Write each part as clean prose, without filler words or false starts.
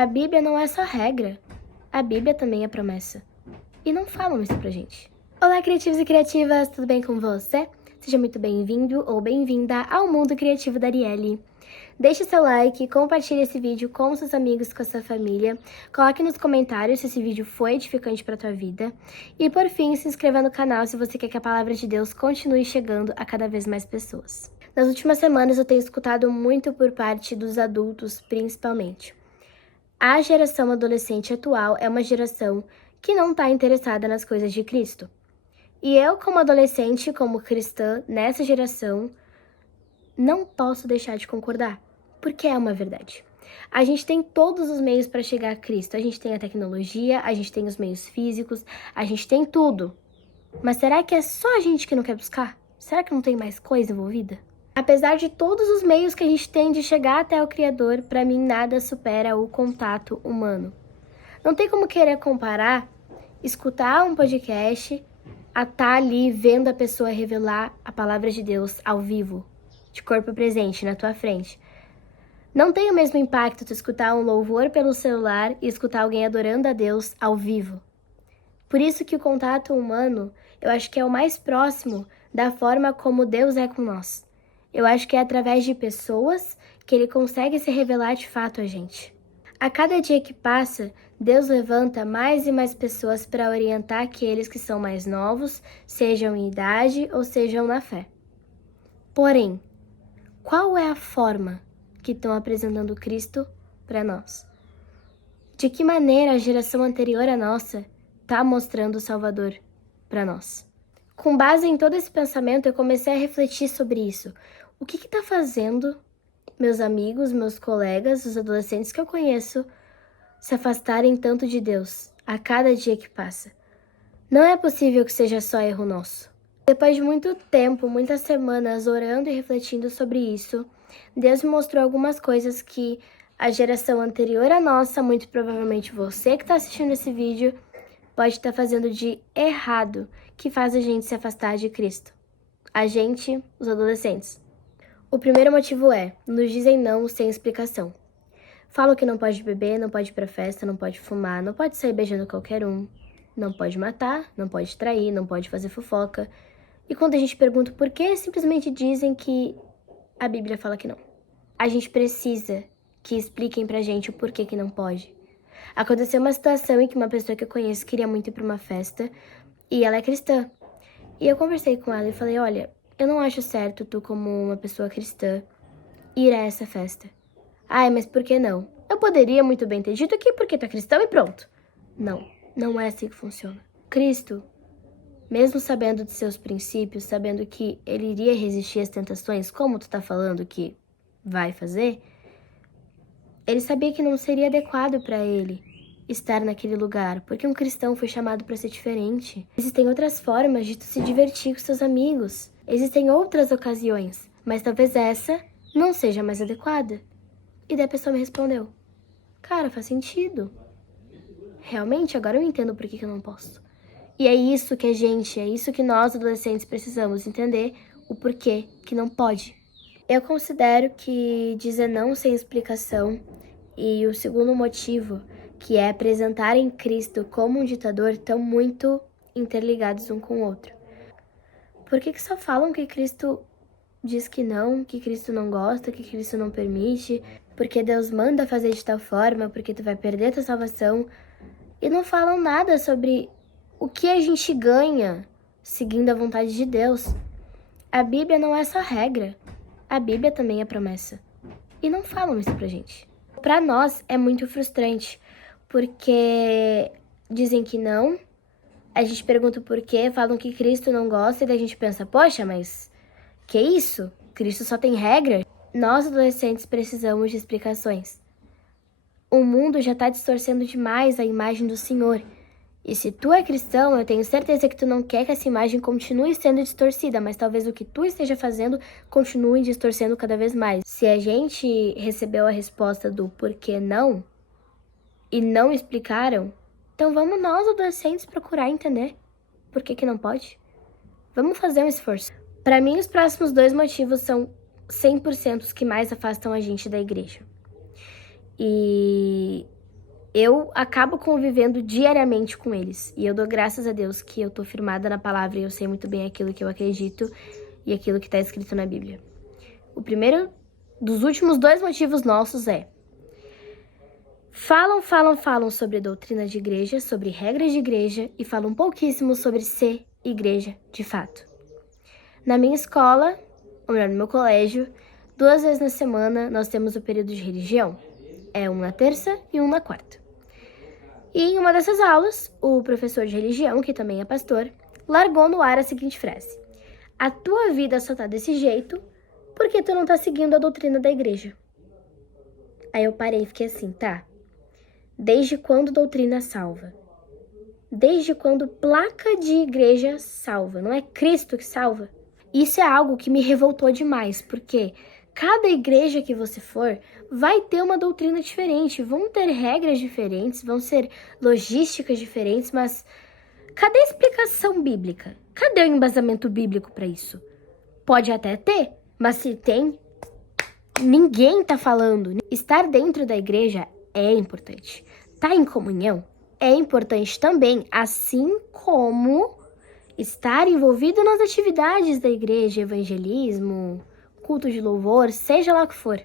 A Bíblia não é só regra, a Bíblia também é promessa. E não falam isso pra gente. Olá, criativos e criativas, tudo bem com você? Seja muito bem-vindo ou bem-vinda ao mundo criativo da Arielle. Deixe seu like, compartilhe esse vídeo com seus amigos, com a sua família. Coloque nos comentários se esse vídeo foi edificante para a tua vida. E por fim, se inscreva no canal se você quer que a palavra de Deus continue chegando a cada vez mais pessoas. Nas últimas semanas eu tenho escutado muito por parte dos adultos, principalmente. A geração adolescente atual é uma geração que não está interessada nas coisas de Cristo. E eu, como adolescente, como cristã, nessa geração, não posso deixar de concordar, porque é uma verdade. A gente tem todos os meios para chegar a Cristo. A gente tem a tecnologia, a gente tem os meios físicos, a gente tem tudo. Mas será que é só a gente que não quer buscar? Será que não tem mais coisa envolvida? Apesar de todos os meios que a gente tem de chegar até o Criador, para mim nada supera o contato humano. Não tem como querer comparar, escutar um podcast, a estar ali vendo a pessoa revelar a palavra de Deus ao vivo, de corpo presente na tua frente. Não tem o mesmo impacto tu escutar um louvor pelo celular e escutar alguém adorando a Deus ao vivo. Por isso que o contato humano, eu acho que é o mais próximo da forma como Deus é com nós. Eu acho que é através de pessoas que Ele consegue se revelar de fato a gente. A cada dia que passa, Deus levanta mais e mais pessoas para orientar aqueles que são mais novos, sejam em idade ou sejam na fé. Porém, qual é a forma que estão apresentando Cristo para nós? De que maneira a geração anterior à nossa está mostrando o Salvador para nós? Com base em todo esse pensamento, eu comecei a refletir sobre isso. O que está fazendo meus amigos, meus colegas, os adolescentes que eu conheço, se afastarem tanto de Deus a cada dia que passa? Não é possível que seja só erro nosso. Depois de muito tempo, muitas semanas orando e refletindo sobre isso, Deus me mostrou algumas coisas que a geração anterior à nossa, muito provavelmente você que está assistindo esse vídeo, pode estar fazendo de errado, que faz a gente se afastar de Cristo. A gente, os adolescentes. O primeiro motivo é, nos dizem não sem explicação. Falam que não pode beber, não pode ir pra festa, não pode fumar, não pode sair beijando qualquer um, não pode matar, não pode trair, não pode fazer fofoca. E quando a gente pergunta por quê, simplesmente dizem que a Bíblia fala que não. A gente precisa que expliquem pra gente o porquê que não pode. Aconteceu uma situação em que uma pessoa que eu conheço queria muito ir pra uma festa e ela é cristã. E eu conversei com ela e falei, olha, eu não acho certo tu, como uma pessoa cristã, ir a essa festa. Ai, mas por que não? Eu poderia muito bem ter dito aqui porque tu é cristão e pronto. Não, não é assim que funciona. Cristo, mesmo sabendo de seus princípios, sabendo que ele iria resistir às tentações, como tu tá falando que vai fazer, ele sabia que não seria adequado para ele estar naquele lugar, porque um cristão foi chamado para ser diferente. Existem outras formas de tu se divertir com seus amigos. Existem outras ocasiões, mas talvez essa não seja mais adequada. E daí a pessoa me respondeu, cara, faz sentido. Realmente, agora eu entendo por que eu não posso. E é isso que é isso que nós adolescentes precisamos entender, o porquê que não pode. Eu considero que dizer não sem explicação e o segundo motivo, que é apresentarem Cristo como um ditador, estão muito interligados um com o outro. Por que só falam que Cristo diz que Cristo não gosta, que Cristo não permite, porque Deus manda fazer de tal forma, porque tu vai perder a tua salvação, e não falam nada sobre o que a gente ganha seguindo a vontade de Deus? A Bíblia não é só regra, a Bíblia também é promessa. E não falam isso pra gente. Pra nós é muito frustrante, porque dizem que não, a gente pergunta o porquê, falam que Cristo não gosta, e daí a gente pensa, poxa, mas que isso? Cristo só tem regra? Nós, adolescentes, precisamos de explicações. O mundo já está distorcendo demais a imagem do Senhor. E se tu é cristão, eu tenho certeza que tu não quer que essa imagem continue sendo distorcida, mas talvez o que tu esteja fazendo continue distorcendo cada vez mais. Se a gente recebeu a resposta do porquê não, e não explicaram, então vamos nós, adolescentes, procurar entender por que não pode. Vamos fazer um esforço. Para mim, os próximos 2 motivos são 100% os que mais afastam a gente da igreja. E eu acabo convivendo diariamente com eles. E eu dou graças a Deus que eu tô firmada na palavra e eu sei muito bem aquilo que eu acredito e aquilo que está escrito na Bíblia. O primeiro dos últimos 2 motivos nossos é: falam sobre doutrina de igreja, sobre regras de igreja e falam pouquíssimo sobre ser igreja de fato. Na minha escola, ou melhor, no meu colégio, 2 vezes na semana nós temos o período de religião. É um na terça e um na quarta. E em uma dessas aulas, o professor de religião, que também é pastor, largou no ar a seguinte frase: a tua vida só tá desse jeito porque tu não tá seguindo a doutrina da igreja. Aí eu parei e fiquei assim, tá? Desde quando doutrina salva? Desde quando placa de igreja salva? Não é Cristo que salva? Isso é algo que me revoltou demais, porque cada igreja que você for vai ter uma doutrina diferente, vão ter regras diferentes, vão ser logísticas diferentes, mas cadê a explicação bíblica? Cadê o embasamento bíblico para isso? Pode até ter, mas se tem, ninguém tá falando. Estar dentro da igreja é importante. Tá em comunhão é importante também, assim como estar envolvido nas atividades da igreja, evangelismo, culto de louvor, seja lá o que for.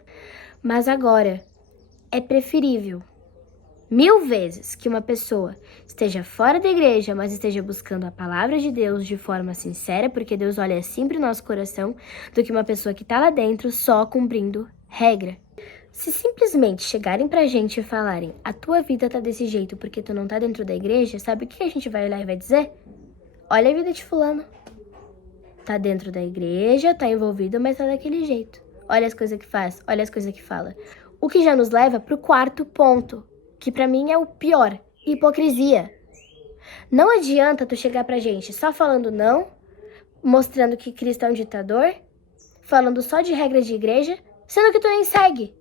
Mas agora, é preferível 1000 vezes que uma pessoa esteja fora da igreja, mas esteja buscando a palavra de Deus de forma sincera, porque Deus olha sempre o nosso coração, do que uma pessoa que tá lá dentro só cumprindo regra. Se simplesmente chegarem pra gente e falarem: a tua vida tá desse jeito porque tu não tá dentro da igreja, sabe o que a gente vai olhar e vai dizer? Olha a vida de fulano. Tá dentro da igreja, tá envolvido, mas tá daquele jeito. Olha as coisas que faz, olha as coisas que fala. O que já nos leva pro 4º ponto, que pra mim é o pior: hipocrisia. Não adianta tu chegar pra gente só falando não, mostrando que Cristo é um ditador, falando só de regras de igreja, sendo que tu nem segue.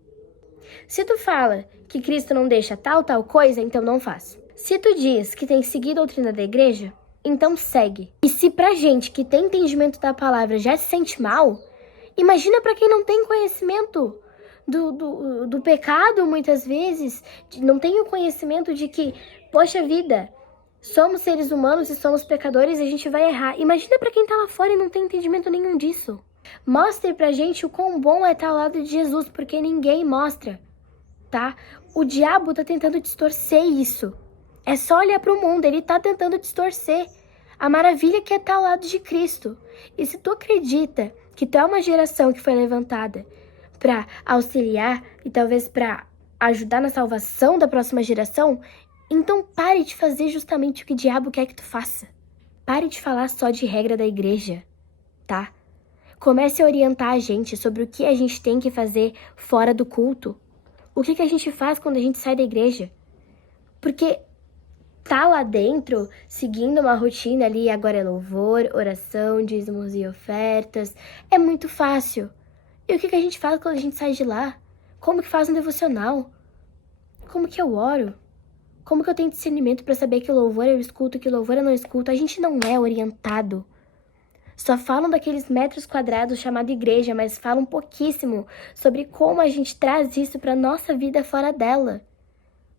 Se tu fala que Cristo não deixa tal coisa, então não faz. Se tu diz que tem seguido a doutrina da igreja, então segue. E se pra gente que tem entendimento da palavra já se sente mal, imagina pra quem não tem conhecimento do pecado, muitas vezes, não tem o conhecimento de que, poxa vida, somos seres humanos e somos pecadores e a gente vai errar. Imagina pra quem tá lá fora e não tem entendimento nenhum disso. Mostre pra gente o quão bom é estar ao lado de Jesus, porque ninguém mostra, tá? O diabo tá tentando distorcer isso. É só olhar pro mundo, ele tá tentando distorcer a maravilha que é estar ao lado de Cristo. E se tu acredita que tu é uma geração que foi levantada para auxiliar e talvez para ajudar na salvação da próxima geração, então pare de fazer justamente o que o diabo quer que tu faça. Pare de falar só de regra da igreja, tá? Comece a orientar a gente sobre o que a gente tem que fazer fora do culto. O que a gente faz quando a gente sai da igreja? Porque tá lá dentro, seguindo uma rotina ali, agora é louvor, oração, dízimos e ofertas, é muito fácil. E o que a gente faz quando a gente sai de lá? Como que faz um devocional? Como que eu oro? Como que eu tenho discernimento para saber que louvor eu escuto, que louvor eu não escuto? A gente não é orientado. Só falam daqueles metros quadrados chamado igreja, mas falam pouquíssimo sobre como a gente traz isso para nossa vida fora dela.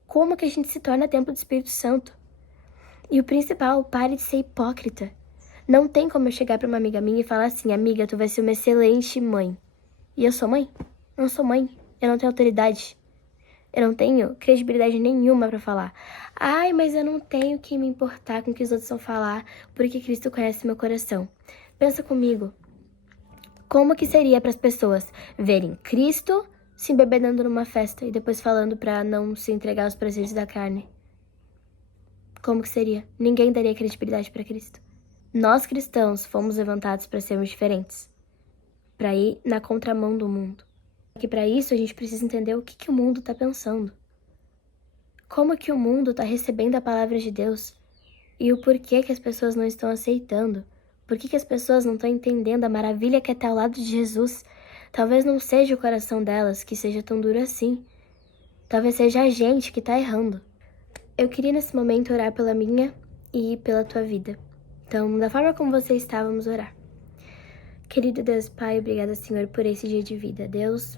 Como que a gente se torna templo do Espírito Santo. E o principal, pare de ser hipócrita. Não tem como eu chegar para uma amiga minha e falar assim: amiga, tu vai ser uma excelente mãe. E eu sou mãe? Não sou mãe. Eu não tenho autoridade. Eu não tenho credibilidade nenhuma para falar. Ai, mas eu não tenho que me importar com o que os outros vão falar, porque Cristo conhece meu coração. Pensa comigo. Como que seria para as pessoas verem Cristo se embebedando numa festa e depois falando para não se entregar aos prazeres da carne? Como que seria? Ninguém daria credibilidade para Cristo. Nós cristãos fomos levantados para sermos diferentes, para ir na contramão do mundo. Que para isso a gente precisa entender o que o mundo está pensando. Como que o mundo está recebendo a palavra de Deus e o porquê que as pessoas não estão aceitando. Por que as pessoas não estão entendendo a maravilha que é estar ao lado de Jesus? Talvez não seja o coração delas que seja tão duro assim. Talvez seja a gente que está errando. Eu queria nesse momento orar pela minha e pela tua vida. Então, da forma como você está, vamos orar. Querido Deus Pai, obrigada, Senhor, por esse dia de vida. Deus,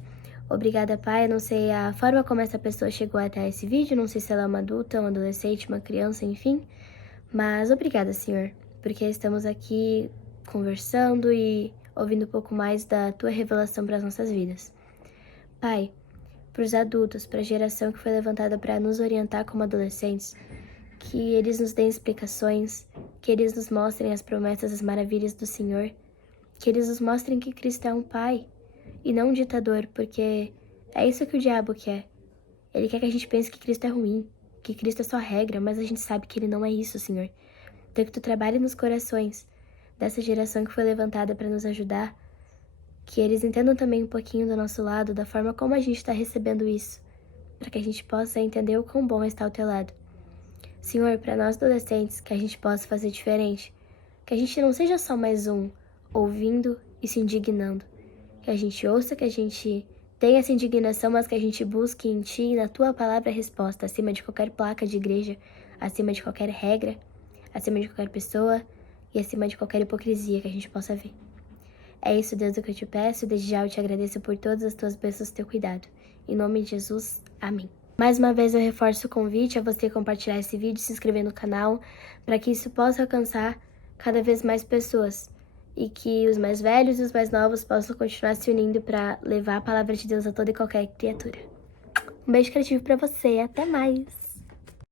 Obrigada, Pai. Eu não sei a forma como essa pessoa chegou até esse vídeo, não sei se ela é uma adulta, um adolescente, uma criança, enfim. Mas obrigada, Senhor, porque estamos aqui conversando e ouvindo um pouco mais da Tua revelação para as nossas vidas. Pai, para os adultos, para a geração que foi levantada para nos orientar como adolescentes, que eles nos deem explicações, que eles nos mostrem as promessas, as maravilhas do Senhor, que eles nos mostrem que Cristo é um Pai e não um ditador, porque é isso que o diabo quer. Ele quer que a gente pense que Cristo é ruim, que Cristo é só regra, mas a gente sabe que Ele não é isso, Senhor. Então que Tu trabalhe nos corações dessa geração que foi levantada para nos ajudar, que eles entendam também um pouquinho do nosso lado, da forma como a gente está recebendo isso, para que a gente possa entender o quão bom está ao Teu lado. Senhor, para nós adolescentes, que a gente possa fazer diferente, que a gente não seja só mais um ouvindo e se indignando, que a gente ouça, que a gente tenha essa indignação, mas que a gente busque em Ti e na Tua palavra a resposta, acima de qualquer placa de igreja, acima de qualquer regra, acima de qualquer pessoa e acima de qualquer hipocrisia que a gente possa ver. É isso, Deus, o que eu te peço, desde já eu te agradeço por todas as Tuas bênçãos e Teu cuidado. Em nome de Jesus, amém. Mais uma vez eu reforço o convite a você compartilhar esse vídeo, se inscrever no canal, para que isso possa alcançar cada vez mais pessoas. E que os mais velhos e os mais novos possam continuar se unindo para levar a palavra de Deus a toda e qualquer criatura. Um beijo criativo para você e até mais!